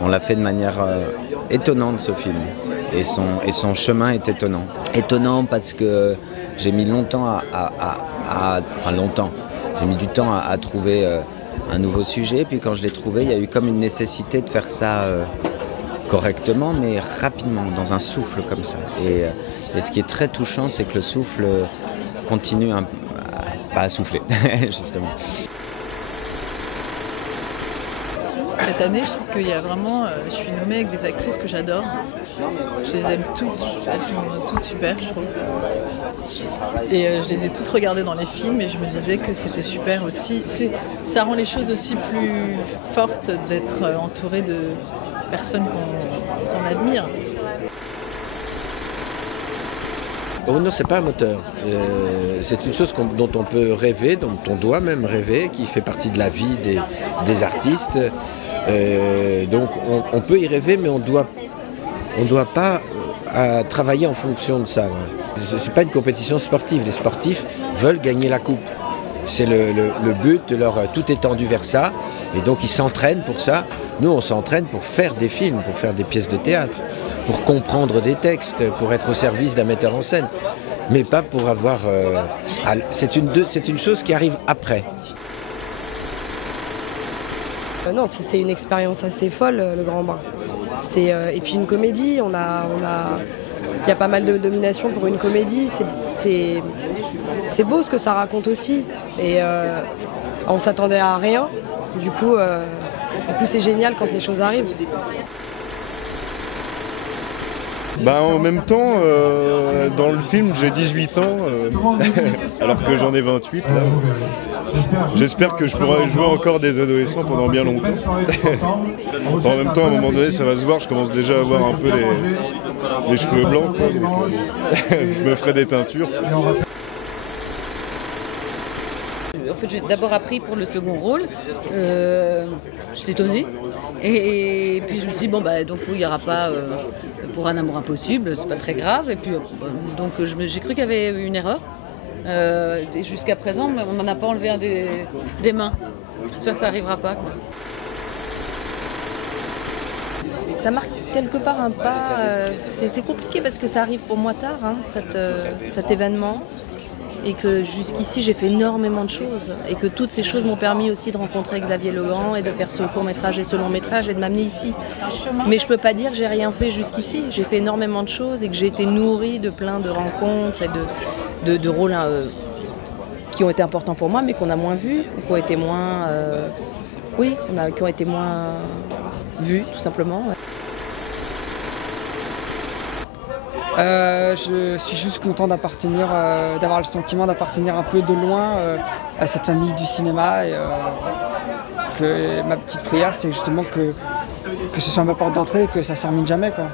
On l'a fait de manière étonnante, ce film. Et son chemin est étonnant. Étonnant parce que j'ai mis longtemps j'ai mis du temps à trouver un nouveau sujet. Puis quand je l'ai trouvé, il y a eu comme une nécessité de faire ça correctement, mais rapidement, dans un souffle comme ça. Et ce qui est très touchant, c'est que le souffle continue à souffler, justement. Cette année, je trouve qu'il y a vraiment... je suis nommée avec des actrices que j'adore. Je les aime toutes. Elles sont toutes super, je trouve. Et je les ai toutes regardées dans les films et je me disais que c'était super aussi. Ça rend les choses aussi plus fortes d'être entourée de personnes qu'on admire. Non, c'est pas un moteur. C'est une chose dont on peut rêver, dont on doit même rêver, qui fait partie de la vie des artistes. Donc on peut y rêver, mais on doit pas travailler en fonction de ça. C'est pas une compétition sportive. Les sportifs veulent gagner la coupe. C'est le but de tout est tendu vers ça. Et donc ils s'entraînent pour ça. Nous, on s'entraîne pour faire des films, pour faire des pièces de théâtre, pour comprendre des textes, pour être au service d'un metteur en scène. Mais pas pour avoir... c'est une chose qui arrive après. Non, c'est une expérience assez folle, le Grand Bain. Et puis une comédie, il y a pas mal de domination pour une comédie. C'est beau ce que ça raconte aussi. Et on s'attendait à rien. Du coup, c'est génial quand les choses arrivent. En même temps, dans le film, j'ai 18 ans, alors que j'en ai 28. Là. J'espère que je pourrai jouer encore des adolescents pendant bien longtemps. En même temps, à un moment donné, ça va se voir, je commence déjà à avoir un peu les cheveux blancs, quoi, donc, je me ferai des teintures. En fait, j'ai d'abord appris pour le second rôle. J'étais étonnée. Et puis je me suis dit, donc oui, il n'y aura pas pour un amour impossible, c'est pas très grave. Et puis donc j'ai cru qu'il y avait une erreur. Et jusqu'à présent, on m'en a pas enlevé un des mains. J'espère que ça n'arrivera pas, quoi. Ça marque quelque part un pas. C'est compliqué parce que ça arrive pour moi tard, cet événement. Et que jusqu'ici j'ai fait énormément de choses et que toutes ces choses m'ont permis aussi de rencontrer Xavier Legrand et de faire ce court-métrage et ce long-métrage et de m'amener ici. Mais je peux pas dire que j'ai rien fait jusqu'ici. J'ai fait énormément de choses et que j'ai été nourrie de plein de rencontres et de rôles qui ont été importants pour moi mais qu'on a moins vus, qui ont été moins... qui ont été moins vus tout simplement. Je suis juste content d'appartenir, d'avoir le sentiment d'appartenir un peu de loin à cette famille du cinéma. Et que ma petite prière, c'est justement que ce soit ma porte d'entrée et que ça ne se termine jamais, quoi.